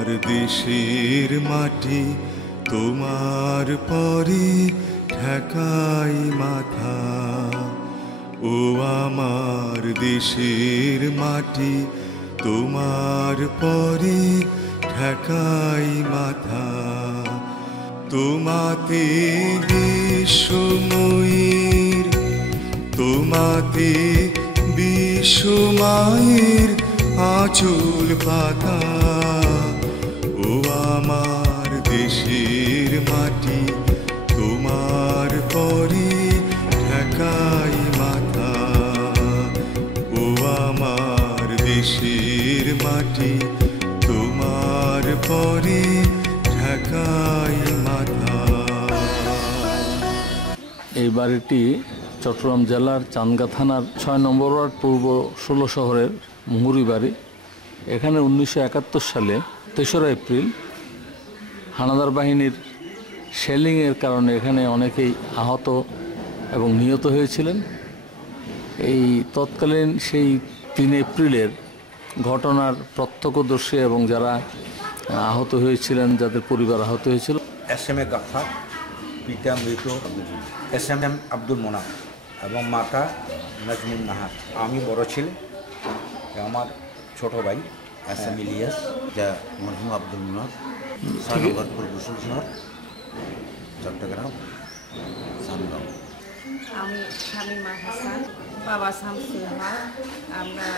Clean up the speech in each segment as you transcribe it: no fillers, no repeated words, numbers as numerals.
আমার দেশের মাটি তোমার পরে ঠেকাই মাথা। ও আমার দেশের মাটি তোমার পরে ঠেকাই মাথা। তোমাতে বিশ্বময়ীর, তোমাতে বিশ্বমায়ের আঁচল পাতা। ও আমার দেশের মাটি তোমার পরে ঠেকাই মাথা। ও আমার দেশের মাটি তোমার পরে ঠেকাই মাথা। এই বাড়িটি চট্টগ্রাম জেলার চান্দগাঁ থানার ৬ নম্বর ওয়ার্ড পূর্ব ১৬ শহরের মুহুরী বাড়ি। এখানে ১৯৭১ সালে ৩রা এপ্রিল হানাদার বাহিনীর শেলিংয়ের কারণে এখানে অনেকেই আহত এবং নিহত হয়েছিলেন। এই তৎকালীন সেই ৩ এপ্রিলের ঘটনার প্রত্যক্ষদর্শী এবং যারা আহত হয়েছিলেন, যাদের পরিবার আহত হয়েছিল, SM এ গাফফার, পিতা মৃত SM আব্দুল মোনাফ এবং মাতা নাজমুন নাহার। আমি বড় ছেলে, আমার ছোট ভাই SM ইলিয়াস, যা মরহুম আব্দুল মোনাফ, সানগরপুর গোসল শহর, চট্টগ্রাম, সানগাঁও। আমি শামিমা হাসান, বাবা শামসুল হক। আমরা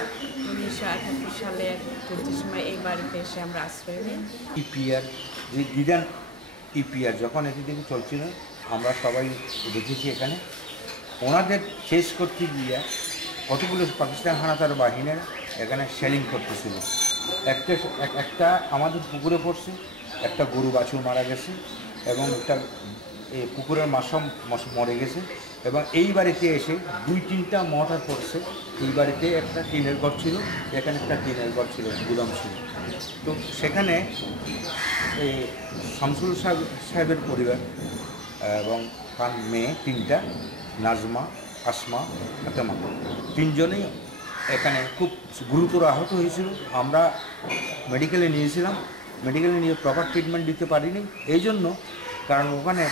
1978 সালে যুদ্ধের সময় এই বাড়িতে এসে আমরা আশ্রয় নিই। EPR যে গিদান EPR যখন এটি থেকে চলছিল, আমরা সবাই দেখেছি এখানে ওনাদের শেষ করতে গিয়ে কতগুলো পাকিস্তান হানাদার বাহিনীর এখানে শেলিং করতেছিল। একটা আমাদের পুকুরে পড়ছে, একটা গরু বাছুর মারা গেছে এবং একটা পুকুরের মাছও মরে গেছে। এবং এই বাড়িতে এসে 2-3টা মর্টার পড়ছে। এই বাড়িতে একটা টিনের ঘর ছিল, এখানে একটা টিনের ঘর ছিল, গুদাম ছিল। তো সেখানে শামসুল সাহেবের পরিবার এবং তার মেয়ে 3টা, নাজমা, আসমা, ফাতেমা, 3জনেই এখানে খুব গুরুতর আহত হয়েছিল। আমরা মেডিকেলে নিয়েছিলাম, মেডিকেলে নিয়ে প্রপার ট্রিটমেন্ট দিতে পারিনি এই জন্য, কারণ ওখানে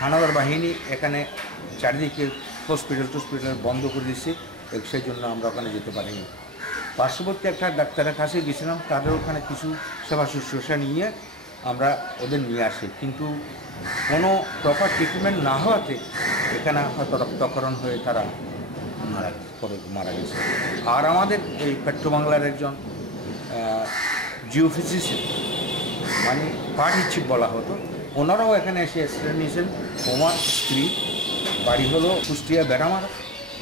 হানাদার বাহিনী এখানে চারিদিকে হসপিটাল বন্ধ করে দিচ্ছে, সেই জন্য আমরা ওখানে যেতে পারিনি। পার্শ্ববর্তী একটা ডাক্তারের কাছে গেছিলাম, তাদের ওখানে কিছু সেবা শুশ্রূষা নিয়ে আমরা ওদের নিয়ে আসি, কিন্তু কোনো প্রপার ট্রিটমেন্ট না হওয়াতে এখানে হয়তো রক্তক্ষরণ হয়ে তারা মারা গেছে। আর আমাদের এই পেট্রোবাংলার একজন জিওফিজিশিয়ান, মানে পার্টি চিফ বলা হতো, ওনারাও এখানে এসে এক্সরে নিয়েছেন। ওনার স্ত্রী বাড়ি হলো কুষ্টিয়া বেড়ামার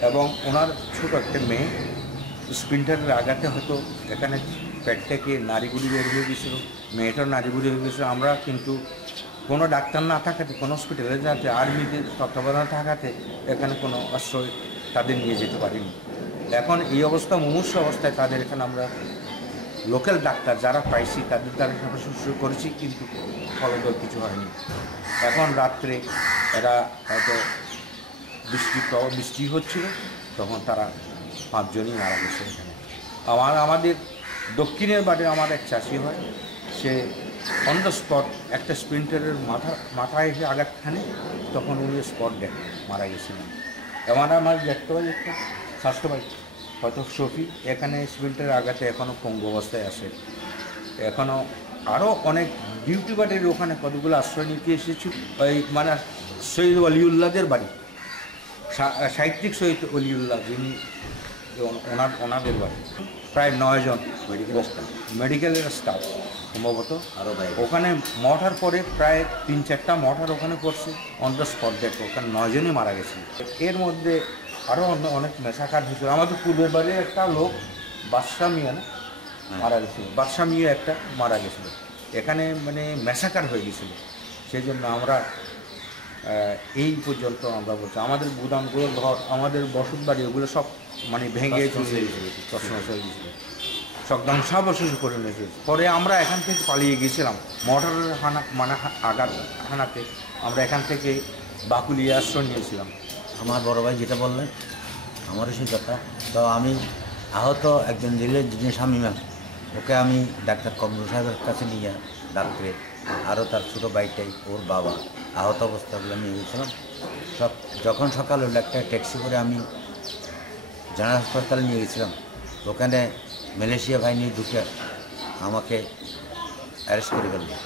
এবং ওনার ছোট একটা মেয়ে স্প্রিন্টারের আঘাতে হয়তো এখানে পেট থেকে নাড়িগুলি বের হয়ে গেছিলো, মেয়েটার নাড়িগুলি হয়ে গেছিলো। আমরা কিন্তু কোনো ডাক্তার না থাকাতে, কোনো হসপিটালে যাতে আর্মিদের তত্ত্বাবধানে থাকাতে এখানে কোনো আশ্রয় তাদের নিয়ে যেতে পারিনি। এখন এই অবস্থা, মুমূর্ষু অবস্থায় তাদের এখানে আমরা লোকাল ডাক্তার যারা পাইছি তাদের দ্বারা সেবা শুশ্রূষা করেছি, কিন্তু ফলপ্রদ কিছু হয়নি। এখন রাত্রে এরা হয়তো বৃষ্টি হচ্ছিল, তখন তারা 5জনই মারা গেছে এখানে। আমাদের দক্ষিণের বাড়ি আমার এক চাষি হয়, সে অন দ্য স্পট একটা স্প্রিন্টারের মাথায় এসে আঘাতখানে, তখন উনি স্পট ডেথ মারা গেছিলেন। আমার দেখতে পাই একটা স্বাস্থ্য ভাই হয়তো শফি এখানে স্প্রিন্টারের আঘাতে এখনও পঙ্গু অবস্থায় আছে। এখনও আরও অনেক ডিউটি বাড়ির ওখানে কতগুলো আশ্রয় নিতে এসেছি। ওই মানে সৈয়দ অলিউল্লাহদের বাড়ি, সাহিত্যিক সৈয়দ অলিউল্লাহ, যিনি ওনাদের বাড়ি, প্রায় 9জন মেডিকেলের স্টাফ সম্ভবত। আরও ওখানে মর্টার পরে প্রায় 3-4টা মর্টার ওখানে পড়ছে, অন দ্য স্পট ডেট ওখানে 9জনই মারা গেছে। এর মধ্যে আরও অনেক মেসাকার হয়েছিল। আমাদের পূর্বের বাড়ির একটা লোক বাদশা মিয়া মারা গেছিল, বাদশা মিয়া একটা মারা গেছিলো, এখানে মানে মেসাকার হয়ে গেছিলো। সেই জন্য আমরা এই পর্যন্ত আমরা বলছি আমাদের গুদামগুলো, ঘর, আমাদের বসত বাড়ি, ওগুলো সব মানে ভেঙে চলে গেছিলো, সব ধ্বংসাবশেষ করে নিয়েছে। পরে আমরা এখান থেকে পালিয়ে গেছিলাম মর্টারের আঘাত হানাতে, আমরা এখান থেকে বাকুলিয়া আশ্রয় নিয়েছিলাম। আমার বড় ভাই যেটা বললেন আমারও সেই কথা। তো আমি আহত একজন জেলে, যিনি শামিমা, ওকে আমি ডাক্তার কমরুল সাহেবের কাছে নিয়ে রাত্রে আরও তার ছোটো ভাইটাই ওর বাবা আহত অবস্থাগুলো নিয়ে গেছিলাম। যখন সকাল হলো একটা ট্যাক্সি করে আমি জেনারেল হাসপাতালে নিয়ে গেছিলাম। ওখানে মালয়েশিয়া বাহিনী ঢুকে আমাকে অ্যারেস্ট করে ফেলবে।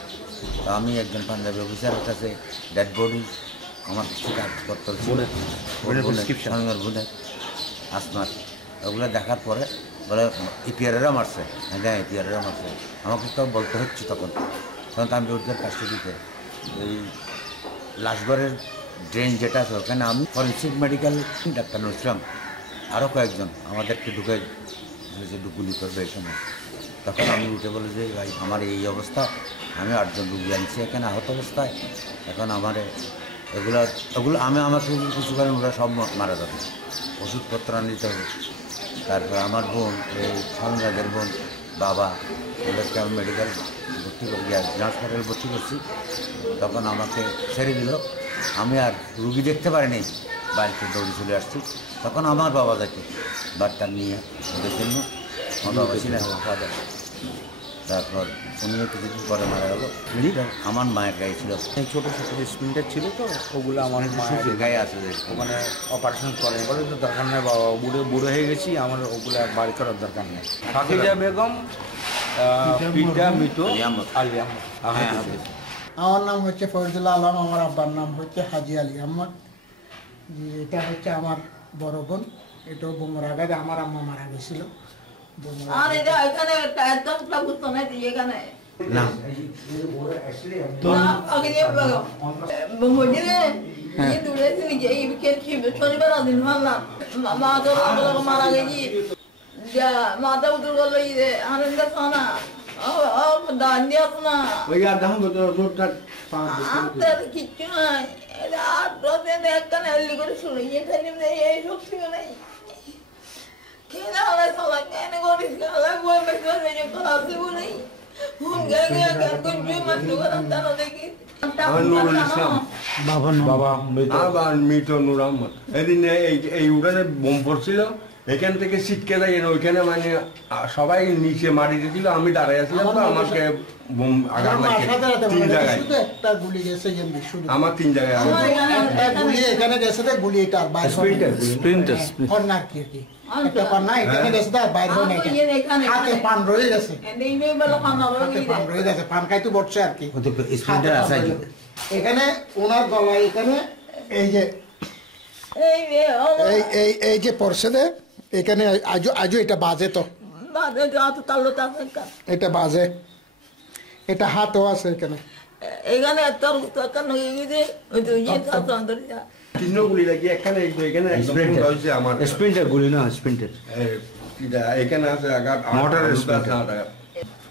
তো আমি একজন পাঞ্জাবি অফিসারের কাছে ডেড বডি আমার কিছু কাগজপত্র ছিল, আমার বোনের আসমার, ওগুলো দেখার পরে বলে ইপিআরেরা মারছে। হ্যাঁ ইপিআরেরা মারছে, আমাকে তো বলতে হচ্ছে তখন তো আমি ওদের কাস্টডিতে এই লাশগড়ের ড্রেন যেটা আছে ওখানে আমি ফরেন্সিক মেডিকেল ডাক্তার নজরাম আরও কয়েকজন আমাদেরকে ঢুকে গুলি করবে এই সময়। তখন আমি উঠে বলি যে ভাই আমার এই অবস্থা, আমি 8 জন রুগী আনছি এখানে আহত অবস্থায়, এখন আমার এগুলো আমাকে কিছু করেন ওরা সব মারা যাবে, ওষুধপত্র নিতে হবে। তারপর আমার বোন, এই সন্ধ্যাদের বোন, বাবা, ওদেরকে আমি মেডিকেল ভর্তি করে হাসপাতালে ভর্তি করছি। তখন আমাকে ছেড়ে দিল, আমি আর রুগী দেখতে পারিনি, বাড়িতে দৌড়ে চলে আসছি। তখন আমার বাবা যাকে বাচ্চা নিয়ে ওদের জন্য আমার বাবা ছিলেন আমার ফাদার। তারপর উনিও কিছুদিন পরে মারা গেল। আমার মায়ের গায়ে ছিল, ছোটো ছোটো স্প্রিন্টার ছিল, তো ওগুলো আমার মায়ের গায়ে আছে ওখানে অপারেশন করেন বলে তো দরকার নেই, বাবা বুড়ো হয়ে গেছি, আমার ওগুলো বাড়ি করার দরকার নেই। ফাকিজা বেগম, পিতা মৃত আলী আহমদ। আমার নাম হচ্ছে ফরিদুল্লাহ আলম, আমার আব্বার নাম হচ্ছে হাজি আলী আহমদ। এটা হচ্ছে আমার বড় বোন, এটাও বোমর আঘাতে আমার আম্মা মারা গেছিল। আর এটা এখানে একদম বুঝত না এখানে না শনিবার দিন ভাবলাম মারা গেছি, মাথা উঠে বললো আনন্দ খানা দান দিয়াস না কিচ্ছু নাই। একখানে হল্লি করে শুনে এই শক্তি নেই। মৃত নূর আহমদ এদিন এই উড়ানে বোম পড়ছিল, এখান থেকে ছিটকে যায় ওইখানে, মানে সবাই নিচে মাটিতে ছিল, আমি দাঁড়াই আছিলাম, তো আমাকে বোম আঘাত লাগছে 3 জায়গায়, একটা গুলি গেছে আমার 3 জায়গায় গুলি এখানে গেছে, গুলি এটা স্প্রিন্টার একটা পান্না এখানে গেছে, তার বাইরে হয় না, হাতে পান রয়ে গেছে, হাতে পান রয়ে গেছে, পান খাইতে বসছে আর কি। এখানে ওনার গলায় এখানে এই যে এই যে পড়ছে দে এখানে আজও এটা বাজে, তো এটা বাজে, এটা হাতও আছে এখানে। এখানে গুলি লাগিয়ে এখানে এখানে আমার স্প্রিন্টার গুলি না, স্প্রিন্টার এখানে আছে আঘাত,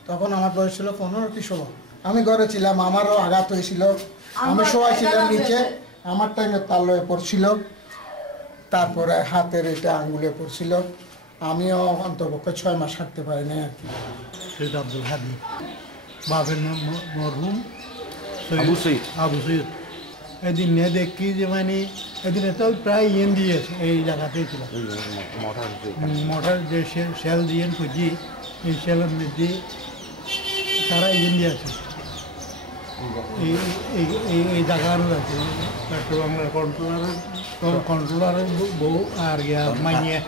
তখন আমার বয়স ছিল 15 কি 16, আমি ঘরে ছিলাম, আমারও আঘাত হয়েছিল, আমি সবাই ছিলাম নিচে, আমার টাইমে তালয়ে পড়ছিল, তারপরে হাতের এটা আঙ্গুলে পড়ছিল, আমিও অন্তপক্ষে 6 মাস হাঁটতে পারি নাই আর কি। সৈয়দ আব্দুল হাদি, বাপের নাম মরহুম আবু সৈয়দ। এদিন দেখি যে মানে এদিনে তো প্রায় ইয়েন দিয়েছে, এই জায়গাতেই ছিল মোটর যে শেল দিয়ে খুঁজি, এই শেলের মধ্যে তারা ইয়েন দিয়েছে, এই জায়গার আছে চট্টগ্রামের কন্ট্রোলারের বউ আর মাইনিয়া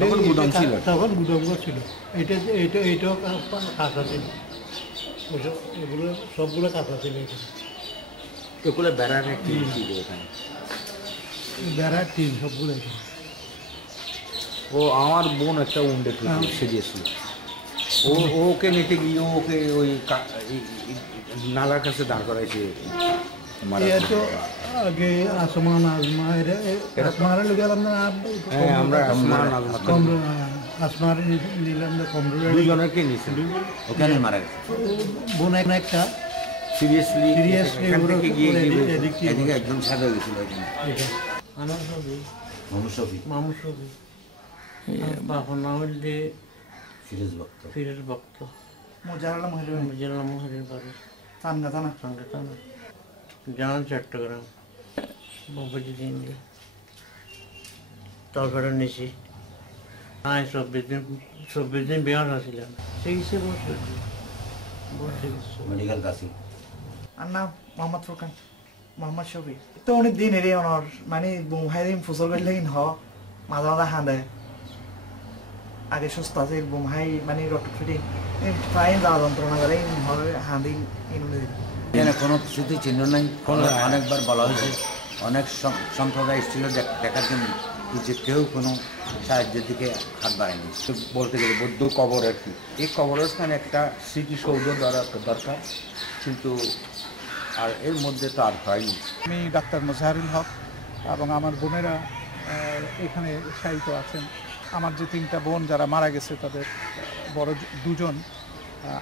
তখন গুদাম ছিল, এইটাও কাঁচা ছিল, এগুলো সবগুলো কাঁচা ছিল, এগুলো বেড়ার বেড়ার টিন সবগুলো এখানে। ও আমার বোন একটা উন্ডে সিরিয়াসলি, ওকে নিতে গিয়ে ওকে ওই নালার কাছে দাঁড় করাইছে। তো আগে আসমান আসমারে গেলাম না, আমরা আসমারে নিলাম না, দুজনকে নিয়েছে, ওখানে মারা গেছে। বোন একটা সিরিয়াসলি এদিকে একদম সাদা গেছিল। বাবার নাম হলে ফিরোজ ভক্ত, মুজাল্লামহের বাড়ি সঙ্গে থানা জানান চট্টগ্রাম বাবাজি দিন তরকারি নিয়েছি হ্যাঁ 24 দিন বেহার ছিলাম চিকিৎসা বসে মেডিকেল কাছে আর নাম মোহাম্মদ ফুরকান মোহাম্মদ শফি তো অনেক দিন এর অনর মানে বুমহাইদিন ফুসল করলে হ মাঝে মাঝে হাঁদে আগে সুস্থ আছে বুমহাই মানে রক্ত ফিটিং প্রায় যা যন্ত্রণা করে ভাবে হাঁদি এখানে কোনো কিছুতেই চিহ্ন নাই, অনেকবার বলা হয়েছে, অনেক সম্প্রদায় এসেছিল দেখার জন্য, যে কেউ কোনো সাহায্যের দিকে হাত বাড়ায়নি। বলতে গেলে বৌদ্ধ কবর আর কি, এই কবরস্থানে একটা স্মৃতিসৌধ দরকার, কিন্তু আর এর মধ্যে তো আর হয়নি। আমি ডাক্তার মোজাহারুল হক এবং আমার বোনেরা এখানে শায়িত আছেন। আমার যে 3টা বোন যারা মারা গেছে তাদের বড় 2জন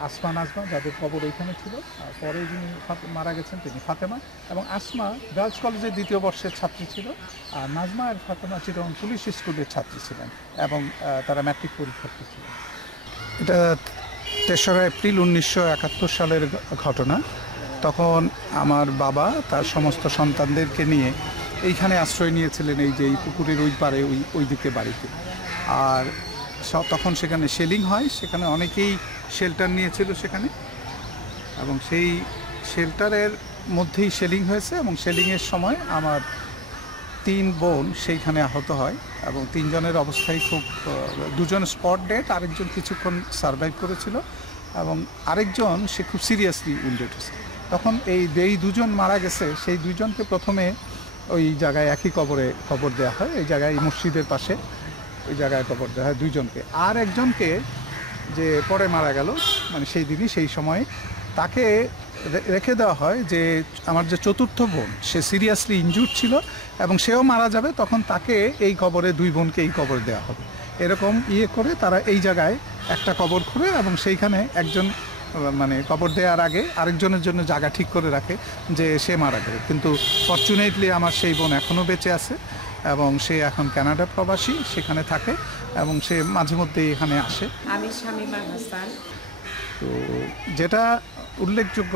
আসমা নাজমা, যাদের কবর এখানে ছিল, আর পরে যিনি মারা গেছেন তিনি ফাতেমা, এবং আসমা গার্লস কলেজের 2য় বর্ষের ছাত্রী ছিল, আর নাজমা আর ফাতেমা চিটাগং পুলিশ স্কুলের ছাত্রী ছিলেন এবং তারা ম্যাট্রিক পরীক্ষার্থী ছিলেন। এটা 3রা এপ্রিল 1971 সালের ঘটনা। তখন আমার বাবা তার সমস্ত সন্তানদেরকে নিয়ে এইখানে আশ্রয় নিয়েছিলেন, এই যে এই পুকুরের ওই পারে ওই দিকে বাড়িতে। আর তখন সেখানে শেলিং হয়, সেখানে অনেকেই শেল্টার নিয়েছিল সেখানে, এবং সেই শেল্টারের মধ্যেই শেলিং হয়েছে, এবং শেলিংয়ের সময় আমার 3 বোন সেইখানে আহত হয়, এবং 3 জনের অবস্থায় খুব, 2জন স্পট ডেড, আরেকজন কিছুক্ষণ সারভাইভ করেছিল, এবং আরেকজন সে খুব সিরিয়াসলি উইন্ডেড হয়েছে। তখন এই 2জন মারা গেছে, সেই 2জনকে প্রথমে ওই জায়গায় একই কবর দেওয়া হয়, এই জায়গায় মসজিদের পাশে ওই জায়গায় কবর দেওয়া হয় 2জনকে। আর একজনকে যে পরে মারা গেল, মানে সেই দিনই সেই সময়ে তাকে রেখে দেওয়া হয়, যে আমার যে 4র্থ বোন সে সিরিয়াসলি ইনজুর্ড ছিল এবং সেও মারা যাবে, তখন তাকে এই কবরে 2 বোনকে এই কবর দেওয়া হবে। এরকম করে তারা এই জায়গায় একটা কবর খুঁড়ে, এবং সেইখানে একজন মানে কবর দেওয়ার আগে আরেকজনের জন্য জায়গা ঠিক করে রাখে যে সে মারা যাবে। কিন্তু ফরচুনেটলি আমার সেই বোন এখনও বেঁচে আছে, এবং সে এখন কানাডা প্রবাসী, সেখানে থাকে, এবং সে মাঝে মধ্যে এখানে আসে। আমি শামিমা হাসান। তো যেটা উল্লেখযোগ্য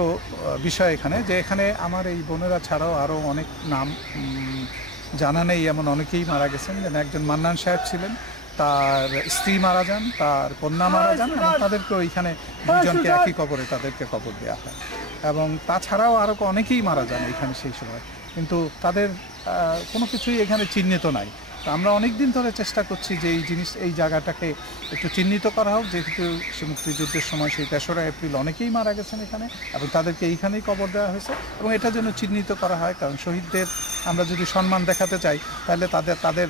বিষয় এখানে, যে এখানে আমার এই বোনেরা ছাড়াও আরও অনেক নাম জানা নেই, এমন অনেকেই মারা গেছেন। যেন একজন মান্নান সাহেব ছিলেন, তার স্ত্রী মারা যান, তার কন্যা মারা যান, এবং তাদেরকে ওইখানে 2জনকে একই কবরে তাদেরকে কবর দেওয়া হয়। এবং তাছাড়াও আরও অনেকেই মারা যান এখানে সেই সময়, কিন্তু তাদের কোনো কিছুই এখানে চিহ্নিত নাই। তো আমরা অনেক দিন ধরে চেষ্টা করছি যে এই জায়গাটাকে একটু চিহ্নিত করা হোক, যেহেতু সে মুক্তিযুদ্ধের সময় সেই 3রা এপ্রিল অনেকেই মারা গেছেন এখানে, এবং তাদেরকে এইখানেই কবর দেওয়া হয়েছে, এবং এটা যেন চিহ্নিত করা হয়। কারণ শহীদদের আমরা যদি সম্মান দেখাতে চাই, তাহলে তাদের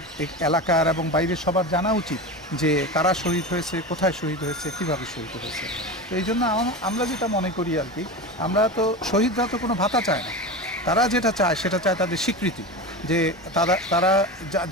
এলাকার এবং বাইরের সবার জানা উচিত যে কারা শহীদ হয়েছে, কোথায় শহীদ হয়েছে, কীভাবে শহীদ হয়েছে। তো এই জন্য আমরা যেটা মনে করি আর কি, আমরা তো শহীদরা তো কোনো ভাতা চায় না, তারা যেটা চায় সেটা চায় তাদের স্বীকৃতি, যে তারা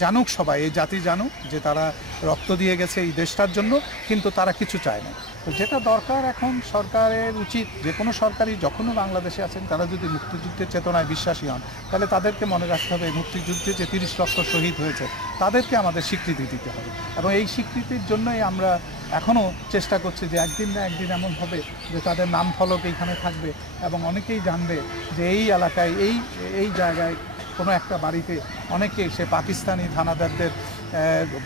জানুক, সবাই এই জাতি জানুক যে তারা রক্ত দিয়ে গেছে এই দেশটার জন্য, কিন্তু তারা কিছু চায় না। তো যেটা দরকার এখন সরকারের উচিত, যে কোনো সরকারই যখনও বাংলাদেশে আছেন, তারা যদি মুক্তিযুদ্ধের চেতনায় বিশ্বাসী হন, তাহলে তাদেরকে মনে রাখতে হবে মুক্তিযুদ্ধে যে 30 লক্ষ শহীদ হয়েছে তাদেরকে আমাদের স্বীকৃতি দিতে হবে, এবং এই স্বীকৃতির জন্যই আমরা এখনও চেষ্টা করছি যে একদিন না একদিন এমন হবে যে তাদের নাম ফলক এইখানে থাকবে, এবং অনেকেই জানবে যে এই এলাকায় এই জায়গায় কোনো একটা বাড়িতে অনেকে সে পাকিস্তানি থানাদারদের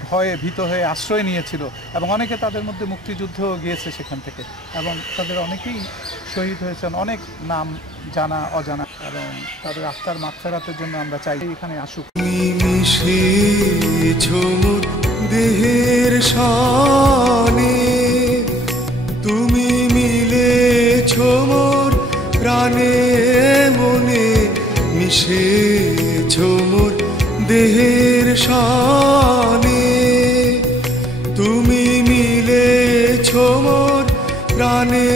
ভয়ে ভীত হয়ে আশ্রয় নিয়েছিল, এবং অনেকে তাদের মধ্যে মুক্তিযুদ্ধও গিয়েছে সেখান থেকে, এবং তাদের অনেকেই শহীদ হয়েছেন, অনেক নাম জানা অজানা, এবং তাদের আত্মার মাগফিরাতের জন্য আমরা চাই এখানে আসুক। দেহের শানে তুমি মিলেছ মোর প্রাণে মনে, মিশেছ মোর দেহের শানে, তুমি মিলেছ মোর প্রাণে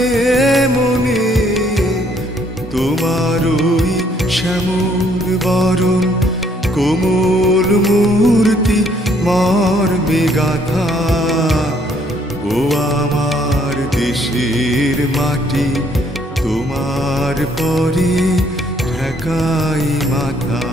মনে, তোমার ওই শ্যামল বরণ কোমল মূর্তি মর্মে গাথা, ও আমার দেশের মাটি, তোমার পরে ঠেকাই মাথা।